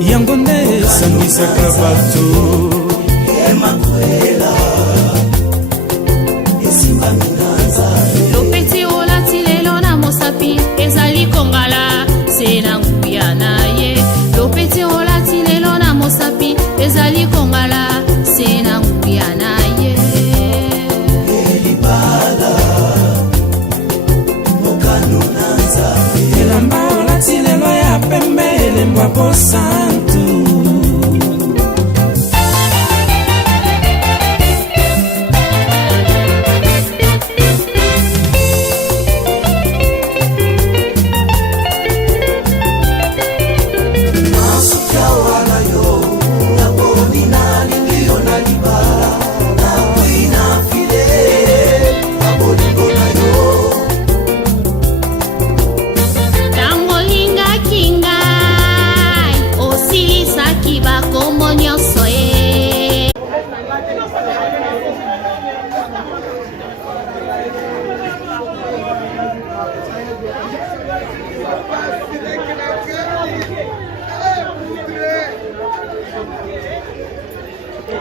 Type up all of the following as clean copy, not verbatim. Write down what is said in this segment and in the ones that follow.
yango nde esangisaka bato emakwela esimbami na nzambe lopeti olati lelo na mosapi ezali kongala se na nguya na ye lopeti olati lelo na mosapi ezali kongala se na nguya na ye elibala mokano na nzambe elamba olati lelo ya pembe elembwa posantu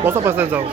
Mostra pra atenção.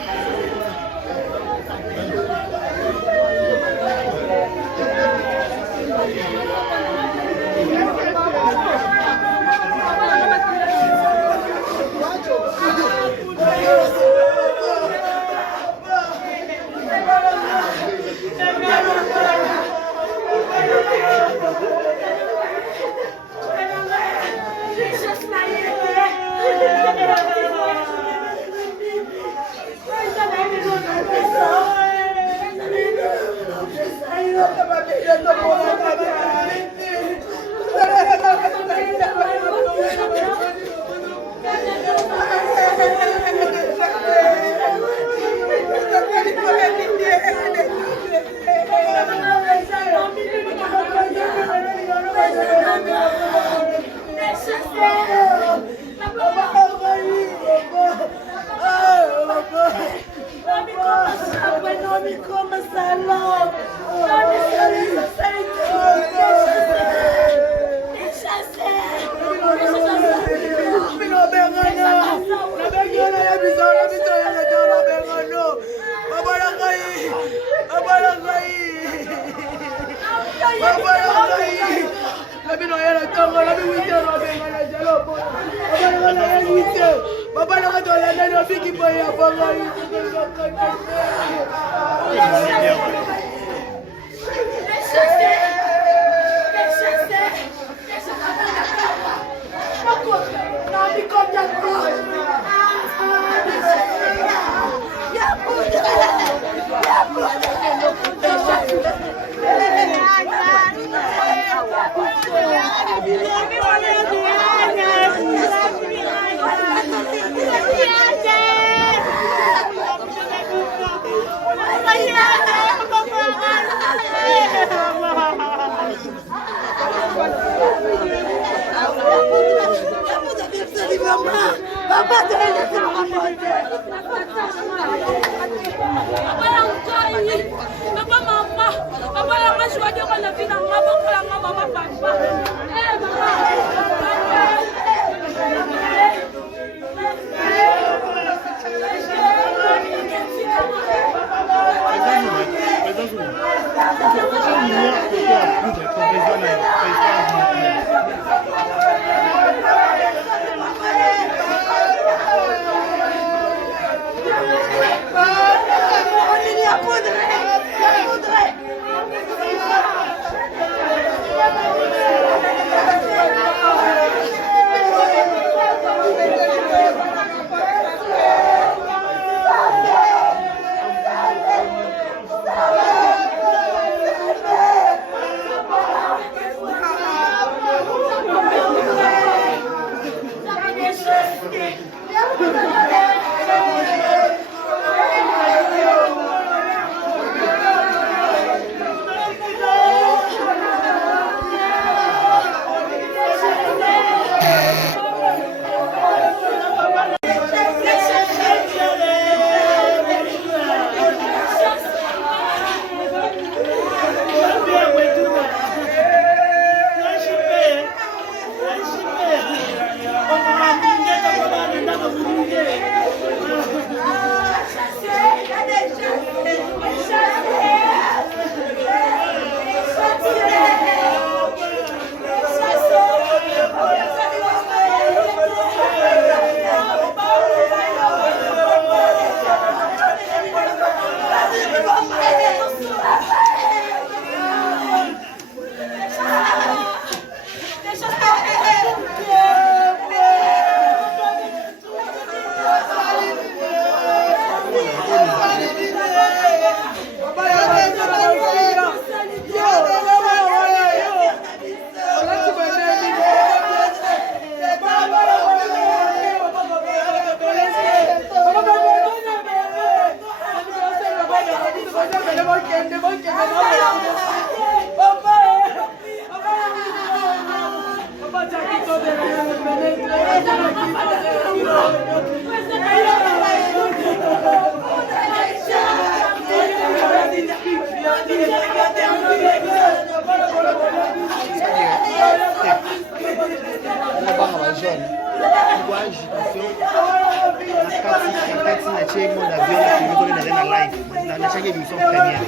5 émissions premières.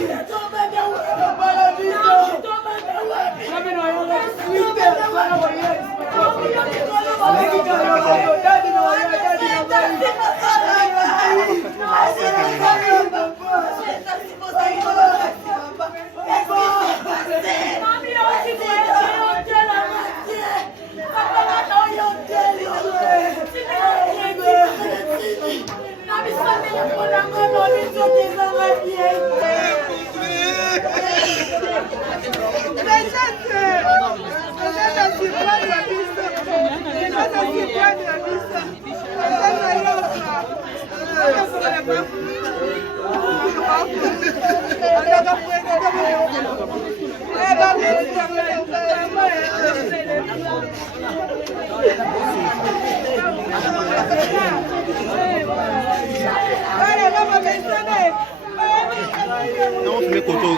Non, tu mets coteau.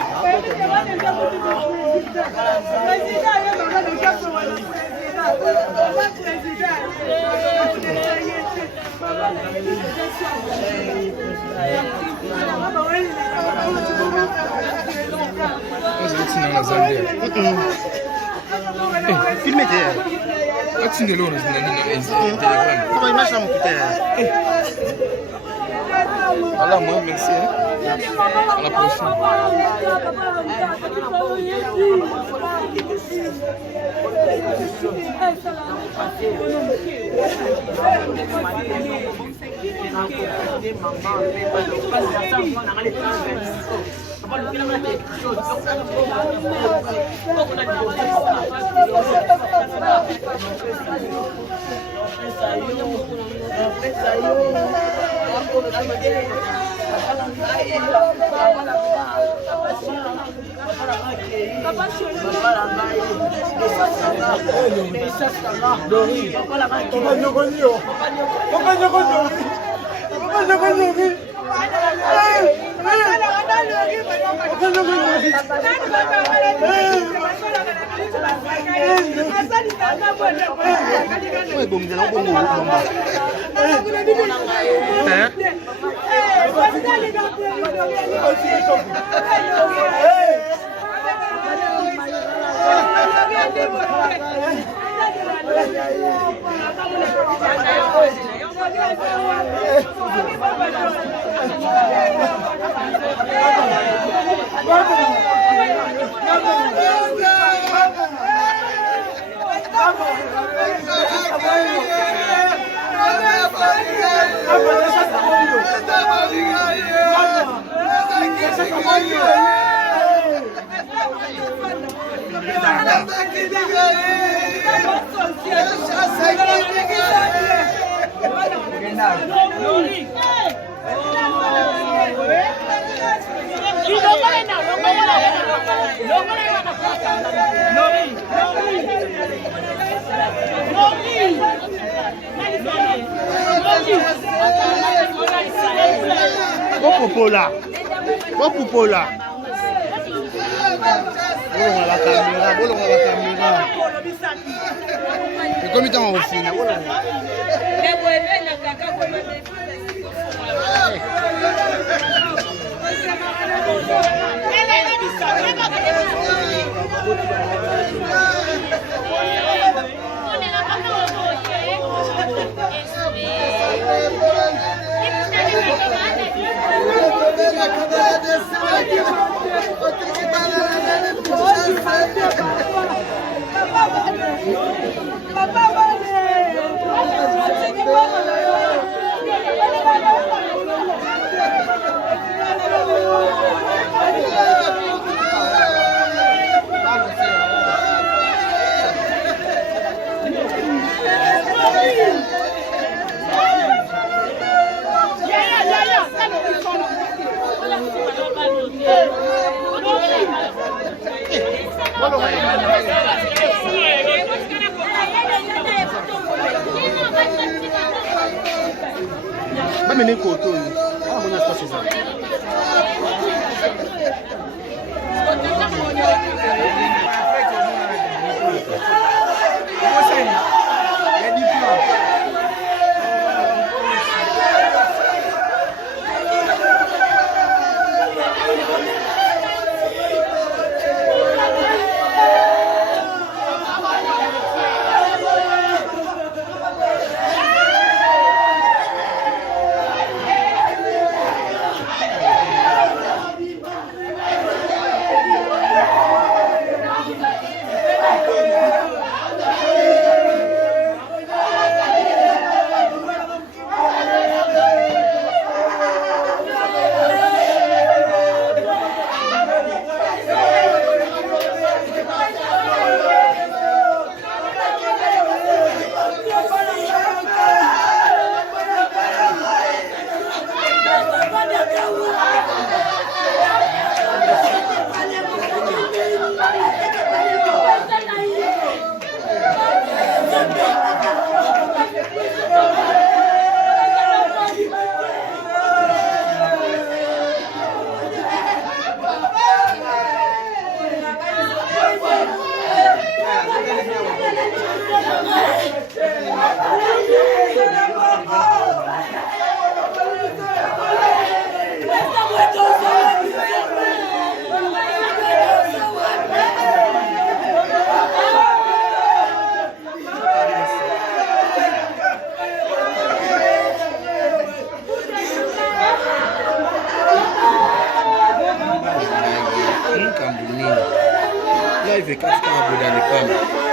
Filmez Alors moi, merci. À la prochaine. Popola. Bolonga la caméra. Et comme il au final. Vai mener coto. Ah, mon espace c'est ça. Live katika burudani kama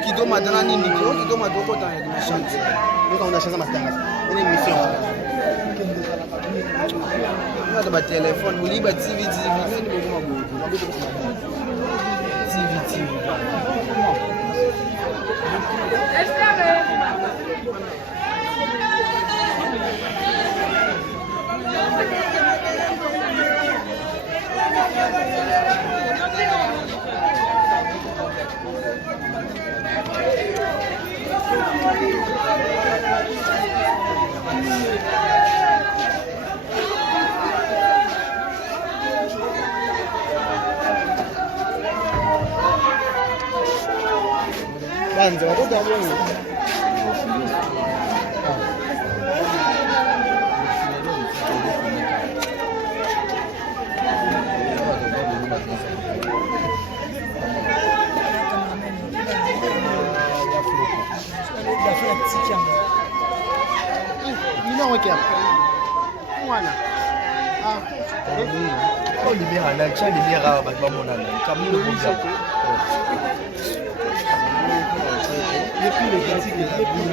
kidoma dana nini kidoma doko dans les machines donc on a changé matangazo une émission on a ba téléphone buli ba TV nani boko mabuku TV Banza watoto wa bongo. Nina weke hapa. Mwana. Oh libéral, la tcha libéral ba monana. Kamino bonza. Depuis le classique de la boule,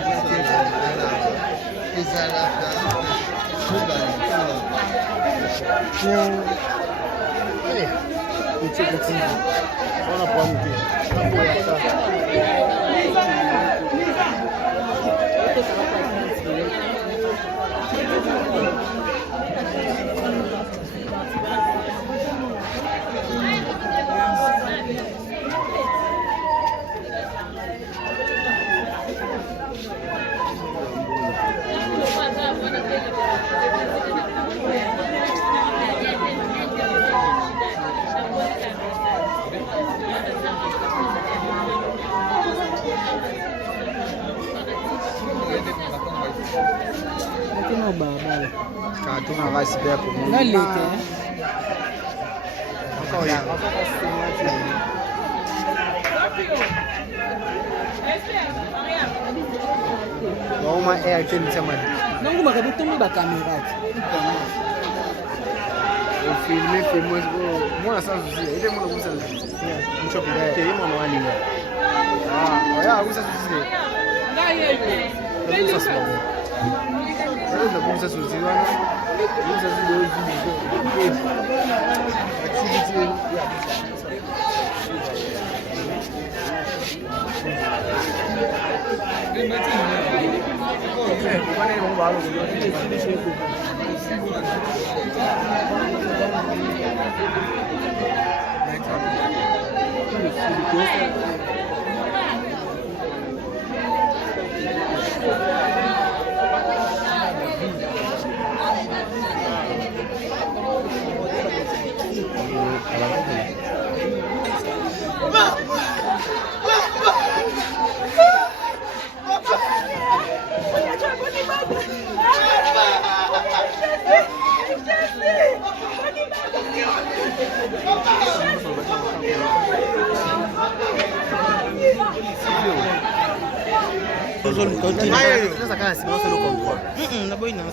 Carton va se faire pour nous. Là, l'été. Encore là. Normal air que nous sommes. Donc, vous m'avez tombé la caméra. Filmer, moi ça aussi. Il est mon ça aussi. Nous sommes là. Il est mon ami. Ah, voilà, où ça se fait. Là, ça se fait. Da kuma sai sosai ba ne sai su da yi activity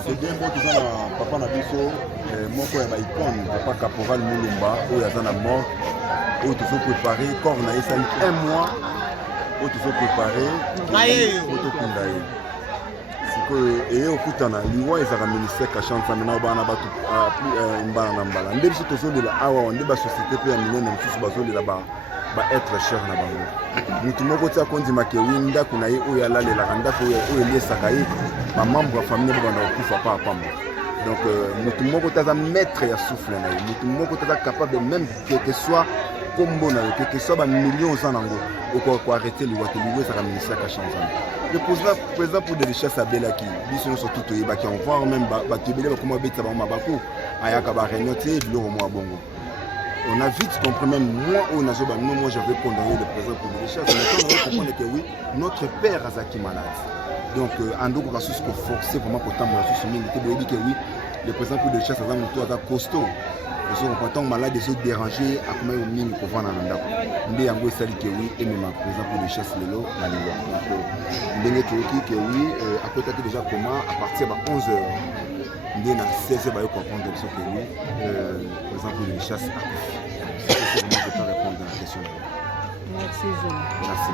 C'est bien beau que papa na biso moko ya baicone papa caporal Mulumba oyo aza na mort oyo tozo préparé corps na ye esali 1 mois oyo tozo préparé otokunda ye sikoyo eye okutana liwa ezalaka ministère kasha nzambe na bana bato mbala na mbala nde biso tozolela awa nde basociété mpe ya minene mosusu bazolela baêtre cher na bango mutu moko ti akondimaka ewi ndako na ye oyo alalelaka ndako oyo eliesaka ye bamembre ya famille babanda kokufa pa apamba donc mutu moko ti aza maître ya souffle na ye mutu moko ti aza capable même quelque soit kombo na yo quelque soit bamillion oza nango okoarrete liwa te liwa ezaka ministère kasha nzambe le président pour des richesses abelaki biso nyonso tu toyebaki en voir même bato ebele bakoma babetisa bango mabako ayaka baréunion te biloko mwa bongo. On a vite compris, même moi, moi j'avais condamné le président pour les richesses. Maintenant, on comprend que oui, notre père Azaki malade. Donc, en donc, on a forcé vraiment pour temps, on a dit que oui, le président pour les richesses, c'est un costaud. Parce qu'on est malade, des autres dérangés, à combien de mille pour vendre un endroit. Mais en gros, ça dit que oui, et même le président pour les richesses, le lot, la loi. Donc, que oui, à côté déjà comment, à partir de 11h. Ndé na 16 ba yo comprendre ce que oui par exemple les chasses à c'est vraiment je peux répondre à la question. Merci. Merci.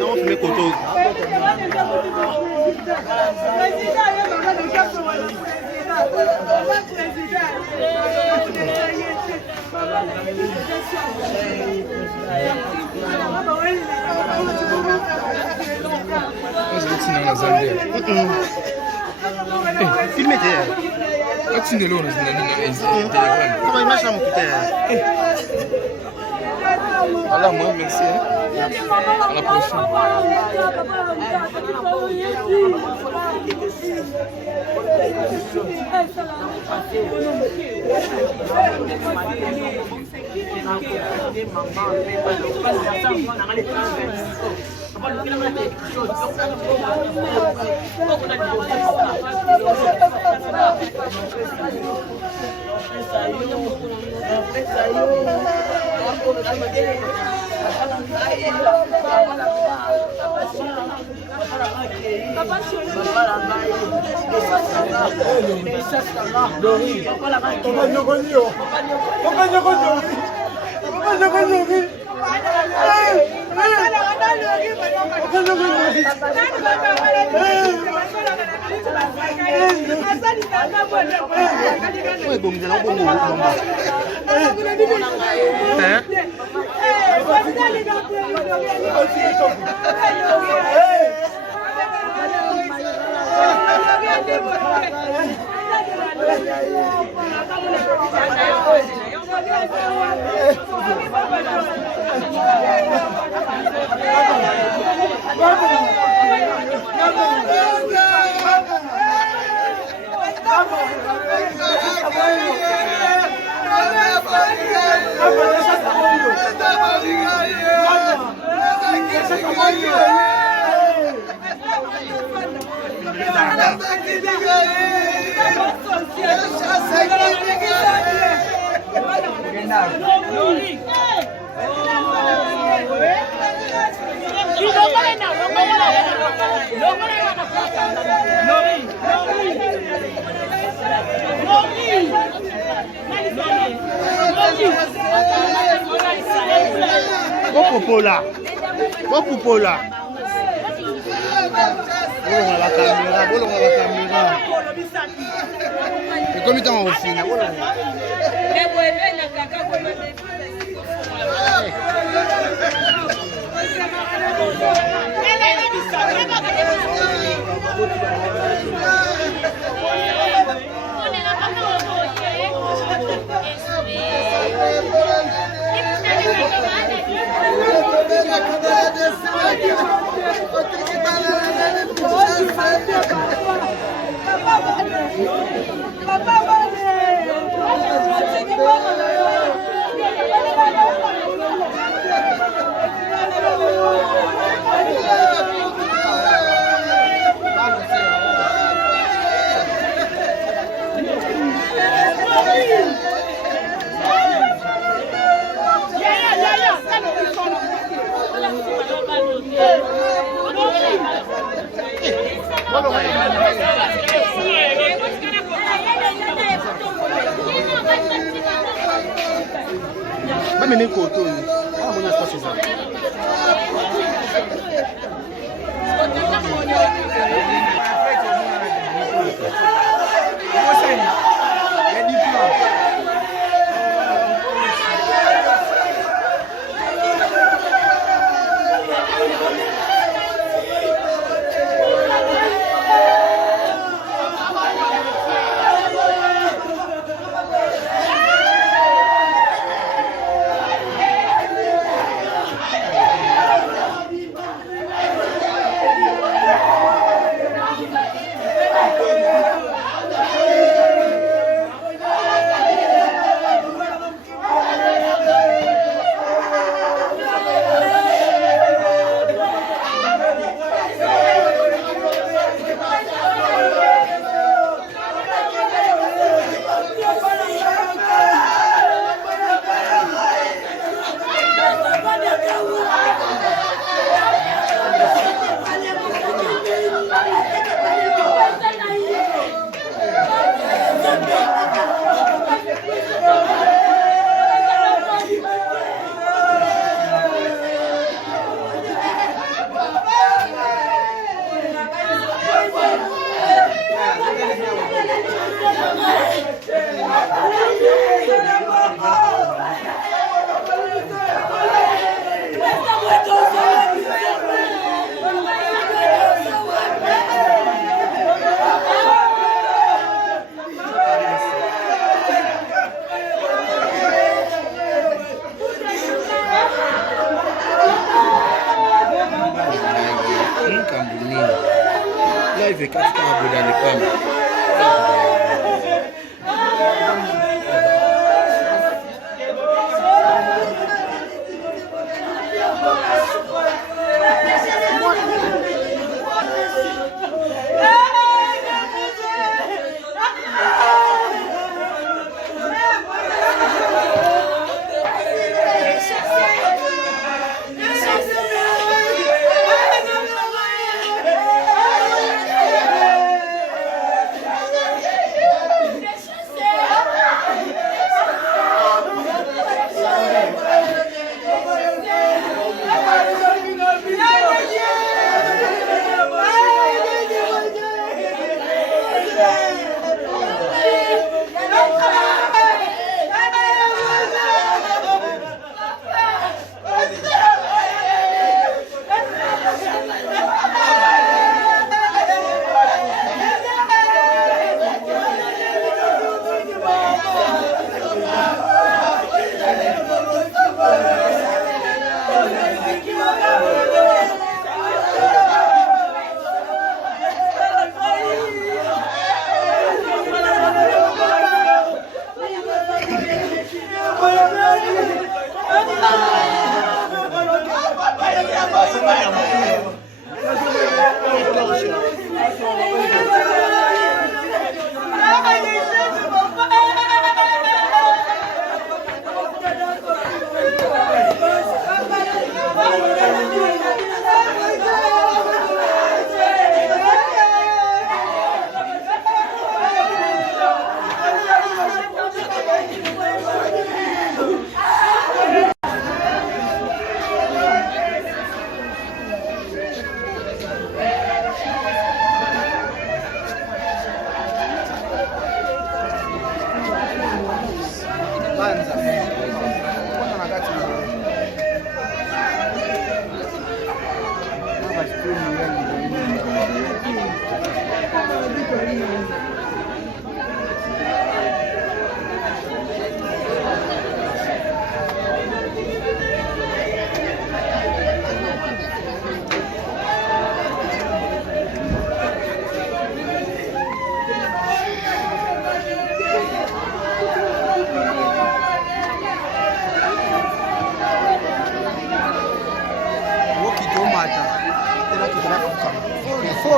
Non, je mets coteau. Filmez comment il marche là mon putain. Voilà, moi, merci. À la prochaine. Comme il est en officine. Même les coteaux. Ah, mon espace c'est ça. Live katika burudani kama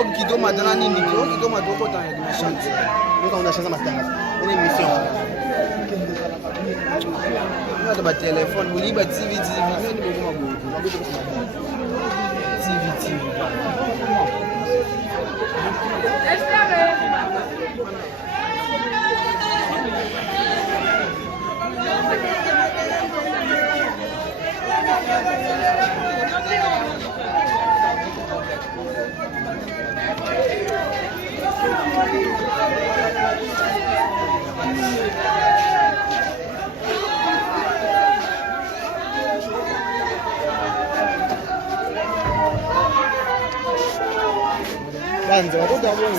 Oh, Kido m'a donné un micro, Kido m'a donné autant de chance. Donc on a changé ma star. Une émission. On a de ma téléphone, vous libre TV. Banza, what are you?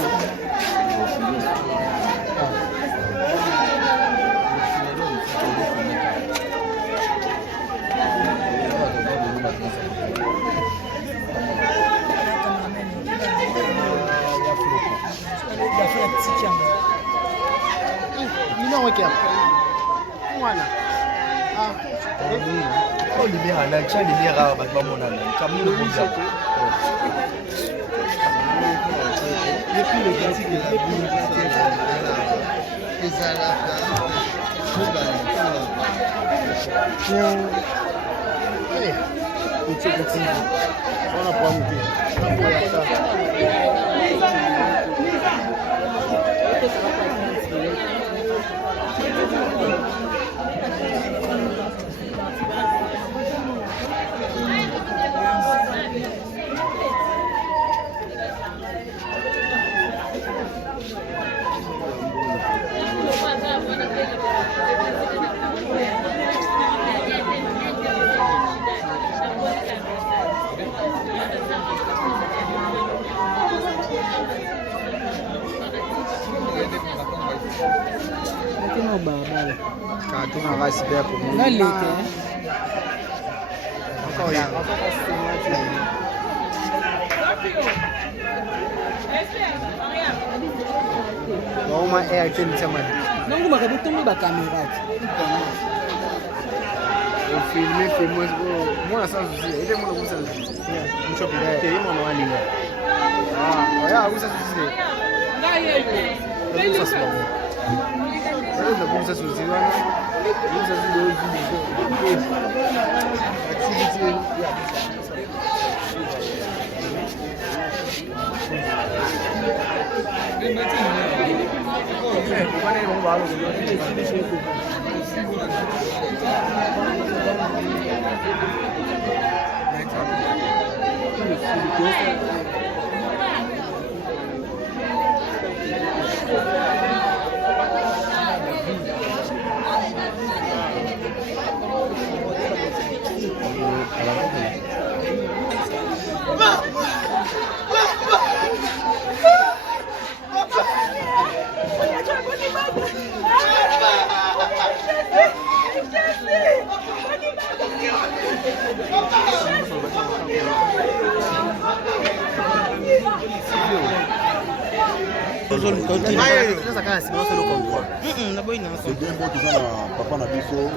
C'est bien beau tout ça, papa na biso,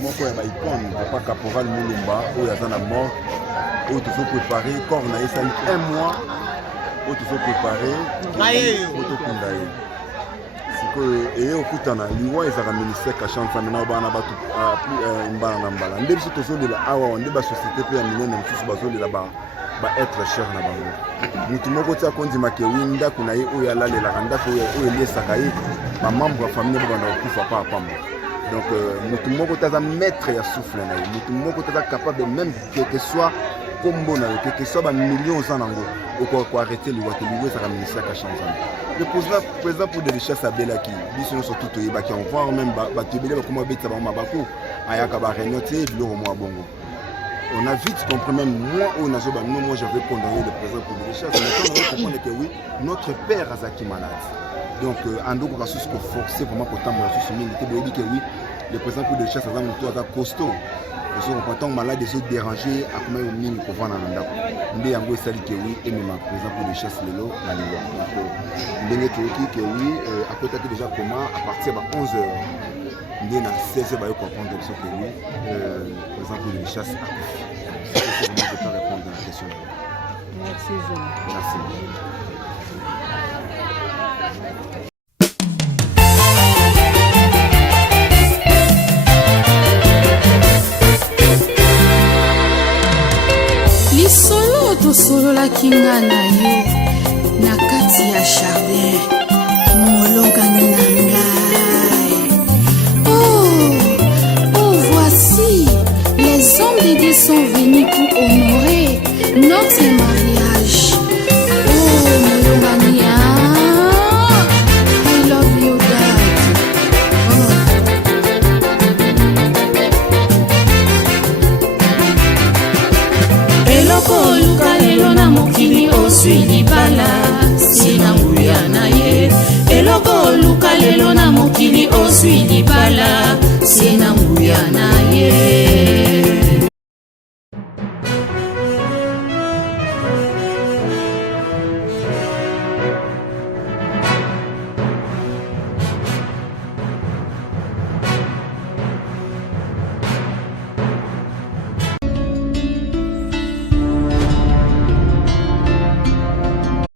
moko ya icône, papa Caporal Mulumba, où il y a mort, où tu faut préparer, corps na esali 1 mois, où tu faut préparer, photo kundaye. Et au kutana, liwa ezaka ministère kasha nsamena bana batu mbala na mbala. Nde biso tozo de la awa, nde ba société pe ya minene msusu bazo de la ba être cher na bango. Mutu moko tia kondima ke winda kuna ye oya lalela kanda ko oya liesaka ye ba membre ya famille ba na kufa pa pamba. Donc mutu moko taza maître ya souffle na ye. Mutu moko taza capable même que soit combo na yo que soit ba millions za nango ko arrêter liwa ke liwa ezaka ministère kasha nsamena. Le président pour des richesses à Belaki, ils sont surtout qui on voit même batubélé comment bêta ba mabako ayaka ba réunion te bilo mo bongo. On a vite compris même moi au nazoba moi j'avais condamné le président pour des richesses mais quand on comprend que oui notre père Azaki malade. Donc andoko ka sous ko forcer vraiment pour temps la sous milité de que oui le président pour des richesses ça mon tour costaud. Ils sont contents malade des autres dérangés à comment au mine pour vendre en ndako. Ndé yango esali que oui et même président pour des richesses lelo la lelo. Donc ndenge que oui à côté déjà comment à partir de 11h ndé na 16h ba yo comprendre que oui président pour des richesses à c'est vraiment je peux répondre à la question. Merci. Merci. lisolo tosololaki nga na yo na kati ya jardin molongani na ngai. Oh, voici les hommes de Dieu sont venus pour honorer notre mariage. Oh, molongani, I love you, Dad. Eloko oluka lelo na mokili oswi libala sina nguya na ye. Eloko oluka lelo na mokili oswi libala sina nguya na ye.